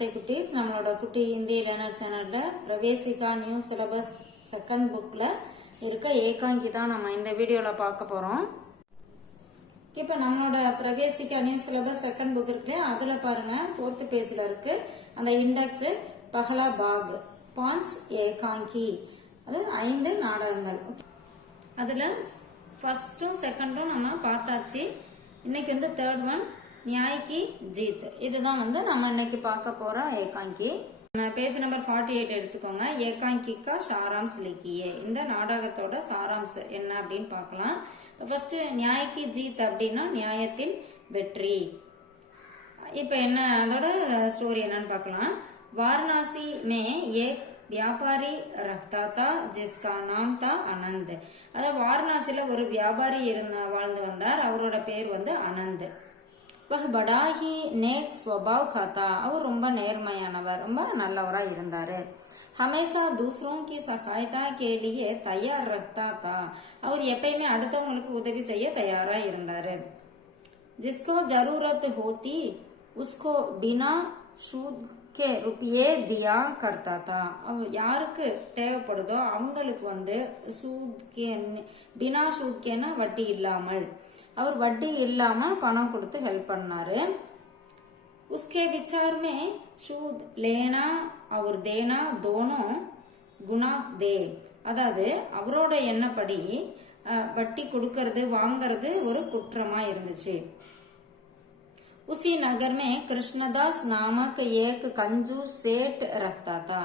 நமஸ்தே குட்டீஸ். நம்மளோட குட்டி ஹிந்தி லேர்னர் சேனல்ல பிரவேசிகா நியூ சிலபஸ் செகண்ட் புக்ல இருக்க ஏகாங்கி தான் நம்ம இந்த வீடியோல பார்க்க போறோம். இப்போ நம்மளோட பிரவேசிகா நியூ சிலபஸ் செகண்ட் புக் இருக்கு, அதுல பாருங்க 4th பேஜ்ல இருக்கு அந்த இண்டெக்ஸ் பஹலா பாக் 5 ஏகாங்கி, அது 5 நாடகங்கள். அதுல ஃபர்ஸ்டும் செகண்டும் நம்ம பார்த்தாச்சு. இன்னைக்கு வந்து தேர்ட் ஒன் நியாய்கி ஜீத், இதுதான் வந்து நம்ம இன்னைக்கு பார்க்க போற ஏகாங்கி. பேஜ் நம்பர் 48 எடுத்துக்கோங்க. ஏகாங்கிக்கா சாராம்ஸ் லிக்கியே, இந்த நாடகத்தோட சாராம்ஸ் என்ன அப்படின்னு பார்க்கலாம். ஃபர்ஸ்ட் நியாய்கி ஜீத் அப்படின்னா நியாயத்தின் வெற்றி. இப்ப என்ன அதோட ஸ்டோரி என்னன்னு பார்க்கலாம். वाराणसी में एक व्यापारी रहता था जिसका नाम था आनंद. அதாவது வாரணாசில ஒரு வியாபாரி வாழ்ந்து வந்தார், அவரோட பேர் வந்து ஆனந்த். वह बड़ा ही नेक स्वभाव का था, அவர் ரொம்ப நேர்மையானவர், ரொம்ப நல்லவரா இருந்தாரு. हमेशा दूसरों की सहायता के लिए तैयार रहता था, அவர் எப்பயுமே அடுத்தவங்களுக்கு உதவி செய்ய தயாரா இருந்தாரு. जिसको जरूरत होती उसको बिना सूद के रुपये दिया करता था. யாருக்கு தேவைப்படுதோ அவங்களுக்கு வந்து பினா சூத்கேனா வட்டி இல்லாமல், அவர் வட்டி இல்லாம பணம் கொடுத்து ஹெல்ப் பண்ணாரு. उसके विचार में सूद लेना और देना दोनों गुनाह दे, அதாவது அவரோட எண்ணப்படி வட்டி கொடுக்கறது வாங்கறது ஒரு குற்றமா இருந்துச்சு. उसी नगर में कृष्णदास नामक एक कंजूस सेठ रहता था.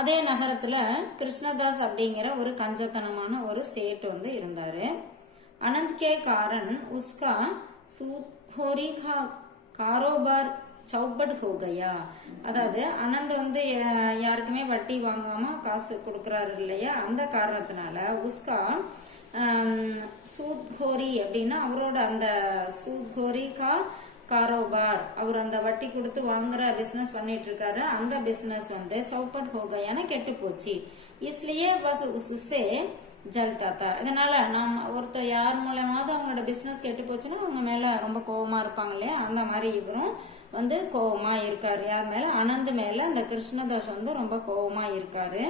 அதே நகரத்துல கிருஷ்ணதாஸ் அப்படிங்கிற ஒரு கஞ்சத்தனமான ஒரு சேட் வந்து இருந்தாரு. अनंत के कारण उसका सूदखोरी का कारोबार चौपट हो गया. அதாவது அனந்த் வந்து யாருக்குமே வட்டி வாங்காம காசு கொடுக்கறாரு இல்லையா, அந்த காரணத்தினால உஸ்கா சூத்கோரி அப்படின்னா அவரோட அந்த சூத்கோரி கா காரோபார், அவர் அந்த வட்டி கொடுத்து வாங்குற பிசினஸ் பண்ணிட்டு இருக்காரு, அந்த பிசினஸ் வந்து சௌப்பட் ஹோகையான கெட்டு போச்சு. इसलिए वह उससे जलता था. இதனால நம்ம ஒருத்தர் யார் மூலமாவது அவங்களோட பிசினஸ் கெட்டு போச்சுன்னா அவங்க மேல ரொம்ப கோபமா இருப்பாங்க இல்லையா, அந்த மாதிரி இவரும் வந்து கோபமா இருக்காரு. யார் மேல? ஆனந்த் மேல அந்த கிருஷ்ணதாஸ் வந்து ரொம்ப கோபமா இருக்காரு.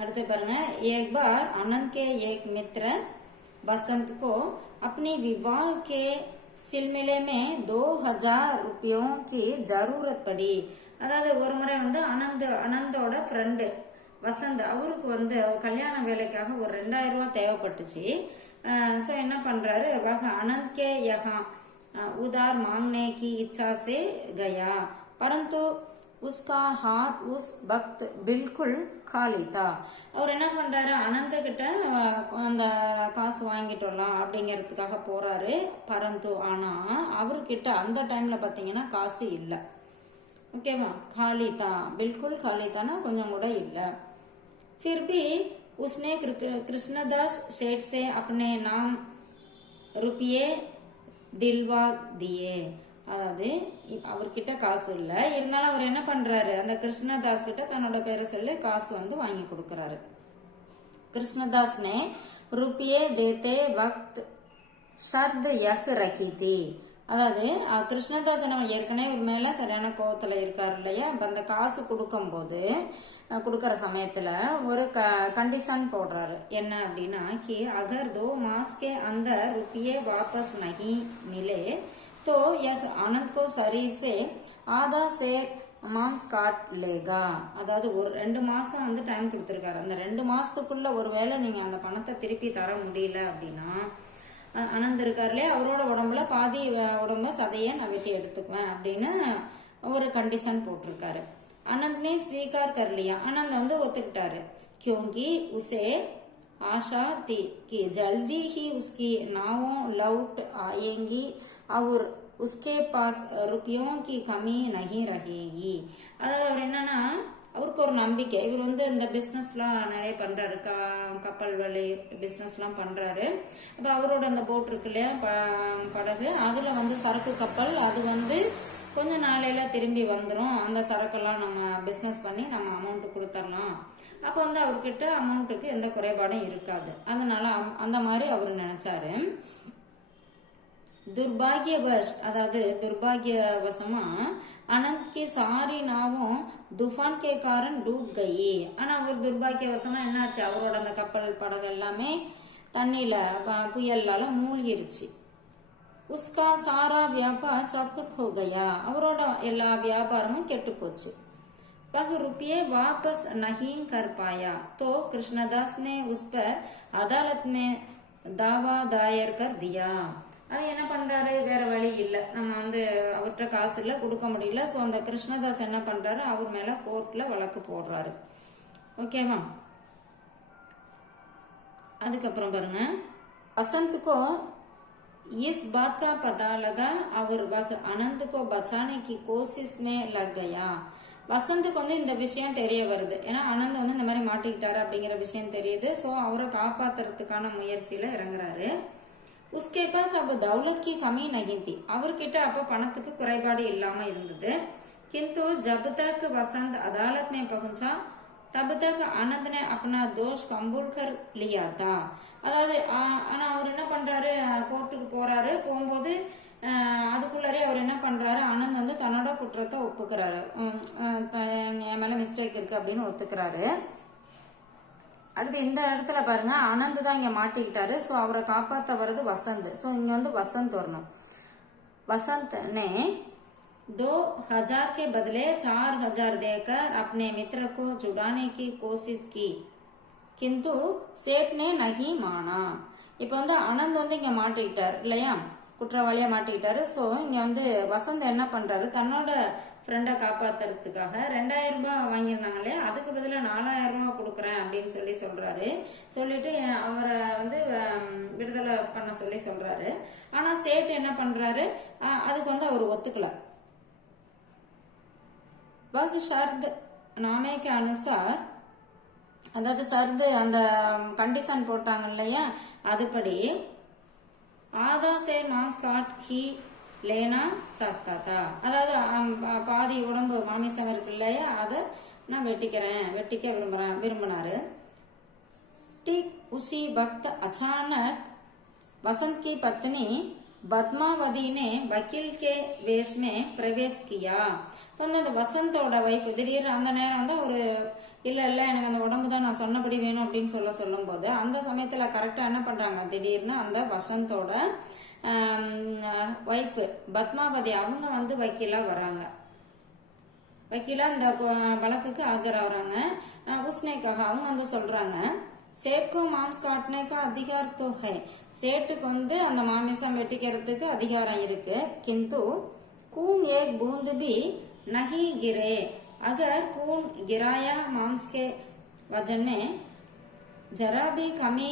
அடுத்து பாருங்க. एक बार आनंद के एक मित्र बसंत को अपनी विवाह के सिलसिले में 2000 रुपयों की जरूरत पड़ी. அதாவது ஒரு முறை வந்து அனந்தோட ஃப்ரெண்டு வசந்த், அவருக்கு வந்து கல்யாண வேலைக்காக ஒரு 2000 ரூபாய் தேவைப்பட்டுச்சு. சோ என்ன பண்றாரு, वह आनंद के यहाँ उधार मांगने की इच्छा से गया, परंतु उसका हाथ उस वक्त बिल्कुल खाली था. அவர் என்ன பண்றாரு, அனந்த கிட்ட அந்த காசு வாங்கிட்டு வரலாம் அப்படிங்கறதுக்காக போறாரு. பரந்து ஆனா அவர்கிட்ட அந்த டைம்ல பாத்தீங்கன்னா காசு இல்ல. ஓகேவா, खाली बिल्कुल खाली கொஞ்சம் கூட இல்ல. फिर भी उसने कृष्णदास सेठ से अपने नाम रुपये दिलवा दिए. அதாவது அவர்கிட்ட காசு இல்ல, இருந்தாலும் அவர் என்ன பண்றாரு, அந்த கிருஷ்ணதாஸ் கிட்ட தன்னோட பேரை சொல்லி காசு வந்து வாங்கி கொடுக்கறாரு. கிருஷ்ணதாஸ் ने रुपये देते वक्त शर्त यह रखी थी. அதாவது கிருஷ்ணதாஸ் ஏற்கனவே ஒரு மேல சரியான கோவத்துல இருக்காரு இல்லையா, அந்த காசு கொடுக்கற சமயத்துல ஒரு கண்டிஷன் போடுறாரு. என்ன அப்படின்னா, कि अगर 2 मास के अंदर रुपये वापस नहीं मिले तो यह आनंद को शरीर से आधा से மாம்ஸ் காட் லேகா. அதாவது ஒரு 2 மாசம் வந்து டைம் கொடுத்திருக்காரு. அந்த 2 மாசத்துக்குள்ள ஒருவேளை நீங்க அந்த பணத்தை திருப்பி தர முடியல அப்படின்னா, அனந்த் இருக்காருலே அவரோட உடம்புல பாதி உடம்ப சதைய நான் வெட்டி எடுத்துக்குவேன் அப்படின்னு ஒரு கண்டிஷன் போட்டிருக்காரு. அனந்த் ने स्वीकार कर लिया, आनंद வந்து ஒத்துக்கிட்டாரு. क्योंकि उसे आशा थी कि जल्दी ही उसकी नावों लौट आएंगी और उसके पास रुपयों की कमी नहीं रहेगी. அதாவது அவர் என்னன்னா, அவருக்கு ஒரு நம்பிக்கை, இவர் வந்து இந்த பிசினஸ் எல்லாம் நிறைய பண்றாரு, கப்பல் வேலை பிசினஸ் எல்லாம் பண்றாரு. அப்ப அவரோட அந்த போட் இருக்கு இல்லையா, படகு, அதுல வந்து சரக்கு கப்பல், அது வந்து கொஞ்ச நாளையில திரும்பி வந்துரும். அந்த சரக்கெல்லாம் நம்ம பிசினஸ் பண்ணி நம்ம அமௌண்ட் கொடுத்துடலாம். அப்ப வந்து அவர்கிட்ட அமௌண்ட்டுக்கு எந்த குறைபாடும் இருக்காது. அதனால அந்த மாதிரி அவரு நினைச்சாரு. दुर्भाग्यवश अதாவது दुर्भाग्यवशमा अनंत की सारी नावों तूफान के कारण डूब गई. ஆனா ஒரு துர்பாகியவசமா என்னாச்சு, அவரோட அந்த கப்பல் படகு எல்லாமே தண்ணியில புயல்லால மூழ்கிருச்சு. उसका सारा व्यापार चौपट हो गया. அவரோட எல்லா வியாபாரமும் கெட்டு போச்சு. वह रुपये वापस नहीं कर पाया तो कृष्णदास ने उस पर अदालत में दावा दायर कर दिया. அவன் என்ன பண்றாரு, வேற வழி இல்லை, நம்ம வந்து அவர்கிட்ட காசு இல்லை, கொடுக்க முடியல. ஸோ அந்த கிருஷ்ணதாஸ் என்ன பண்றாரு, அவர் மேல கோர்ட்ல வழக்கு போடுறாரு. ஓகேவா. அதுக்கப்புறம் பாருங்க, बसंत को इस बात का पता लगा और वह आनंद को बचाने की कोशिश में लग गया. வசந்துக்கு வந்து இந்த விஷயம் தெரிய வருது, ஏன்னா ஆனந்த் வந்து இந்த மாதிரி மாட்டிக்கிட்டாரு அப்படிங்கிற விஷயம் தெரியுது. ஸோ அவரை காப்பாத்துறதுக்கான முயற்சியில இறங்குறாரு. उसके पास अब दौलत की कमी नहीं थी. அவர்கிட்ட அப்ப பணத்துக்கு குறைபாடு இல்லாம இருந்தது. किंतु जब तक वसंत अदालत में पहुंचा तब तक आनंद ने अपना दोष कबूल कर लिया था. அதாவது ஆனா அவர் என்ன பண்றாரு, கோர்ட்டுக்கு போறாரு. போகும்போது அதுக்குள்ளாரே அவர் என்ன பண்றாரு, ஆனந்த் வந்து தன்னோட குற்றத்தை ஒப்புக்கிறாரு, என் மேல மிஸ்டேக் இருக்கு அப்படின்னு ஒத்துக்கிறாரு. அடுத்து இந்த இடத்துல பாருங்க, ஆனந்த் தான் இங்க மாட்டிக்கிட்டாரு. ஸோ அவரை காப்பாற்ற வர்றது வசந்த். ஸோ இங்க வந்து வசந்த் வரணும். वसंत ने 2000 के बदले 4000 देकर अपने मित्र को छुड़ाने की कोशिश की, किंतु सेठ ने नहीं माना. இப்போ வந்து ஆனந்த் வந்து இங்க மாட்டிக்கிட்டார் இல்லையா, குற்றவாளியா மாட்டிக்கிட்டாரு. ஸோ இங்க வந்து வசந்த் என்ன பண்றாரு, தன்னோட ஃப்ரெண்டை காப்பாத்துறதுக்காக 2000 ரூபாய் வாங்கியிருந்தாங்க இல்லையா, அதுக்கு பதிலாக 4000 ரூபாய் கொடுக்குறேன் அப்படின்னு சொல்றாரு. சொல்லிட்டு அவரை வந்து விடுதலை பண்ண சொல்றாரு. ஆனா சேட்டு என்ன பண்றாரு, அதுக்கு வந்து அவர் ஒத்துக்கல. वह शर्त नामे के अनुसार, அதாவது சர்து அந்த கண்டிஷன் போட்டாங்க இல்லையா, அதுபடி आधा से मांस काट ही लेना चाहता था. அதாவது பாதி உடம்பு மாமிசம் இருக்கு இல்லையா, அதை நான் வெட்டிக்க விரும்பினாரு. ठीक उसी वक्त अचानक वसंत की पत्नी பத்மாவதி ने वकील के वेश में प्रवेश किया. இப்போ வந்து அந்த வசந்தோட வைஃப் திடீர்னு அந்த நேரம் வந்து ஒரு இல்ல எனக்கு அந்த உடம்பு தான் நான் சொன்னபடி வேணும் அப்படின்னு சொல்லும் போது அந்த சமயத்துல கரெக்டா என்ன பண்றாங்க, திடீர்னு அந்த வசந்தோட வைஃப் பத்மாவதி அவங்க வந்து வக்கீலா வராங்க. வக்கீலா இந்த வழக்குக்கு ஆஜராகிறாங்க. உஸ்னேக்காக அவங்க வந்து சொல்றாங்க, सेठ को मांस काटने का अधिकार तो है. सेठுக்கு வந்து அந்த மாமிசம் வெட்டிக்கிறதுக்கு அதிகாரம் இருக்கு. किंतु खून एक बूंद भी नहीं गिरे. अगर खून गिराया मांस के वजन में जरा भी कमी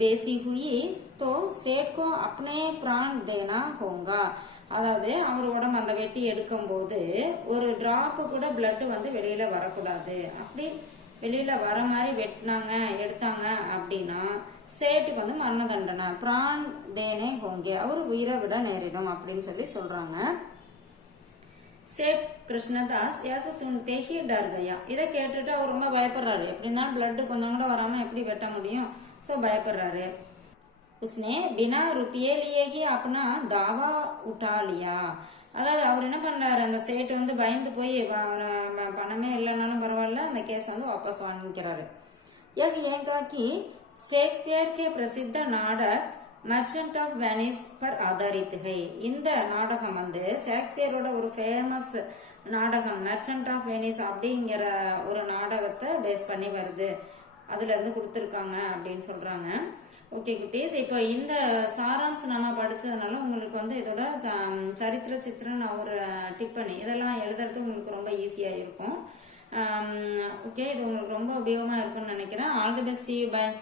बेसी हुई तो सेठ को अपने प्राण देना होगा. அதாவது அவர் உடம்பு அந்த வெட்டி எடுக்கும் போது ஒரு டிராப் கூட பிளட் வந்து வெளியில வரக்கூடாது. அப்படி வெளியில வர மாதிரி எடுத்தாங்க அப்படின்னா சேட்டுக்கு வந்து மரண தண்டனை, பிரான் தேனே ஹோங்கே, அவர் உயிரை விட நேரிடும் அப்படின்னு சொல்றாங்க. சேட் கிருஷ்ணதாஸ் யாக சுன்தே ஹி டர் கயா. இதை கேட்டுட்டு அவர் ரொம்ப பயப்படுறாரு. எப்படி இருந்தாலும் பிளட் கொஞ்சம் கூட வராம எப்படி வெட்ட முடியும், ஸோ பயப்படுறாரு. उसने बिना रुपये लिए ही अपना दावा उठा लिया. அதாவது அவர் என்ன பண்றாரு, அந்த சேட் வந்து பயந்து போய் பணமே இல்லைனாலும் பரவாயில்ல அந்த கேஸ் வந்து வாபஸ் வாங்கிக்கிறாரு. यह ஏங்கா कि शेक्सपियर के प्रसिद्ध नाटक मर्चेंट ऑफ वेनिस पर आधारित है. இந்த நாடகம் வந்து ஷேக்ஸ்பியரோட ஒரு ஃபேமஸ் நாடகம் மெர்ச்சன்ட் ஆஃப் வெனிஸ் அப்படிங்கிற ஒரு நாடகத்தை பேஸ் பண்ணி வருது, அதுல இருந்து கொடுத்துருக்காங்க அப்படின்னு சொல்றாங்க. ஓகே குட்டீஸ், இப்போ இந்த சாராம்சம் நம்ம படிச்சதுனால உங்களுக்கு வந்து இதோட சரித்திர சித்திரன் ஒரு டிப்பனி இதெல்லாம் எழுதுறது உங்களுக்கு ரொம்ப ஈஸியா இருக்கும். ஓகே, இது உங்களுக்கு ரொம்ப உபயோகமா இருக்குன்னு நினைக்கிறேன். All the best, see you, bye.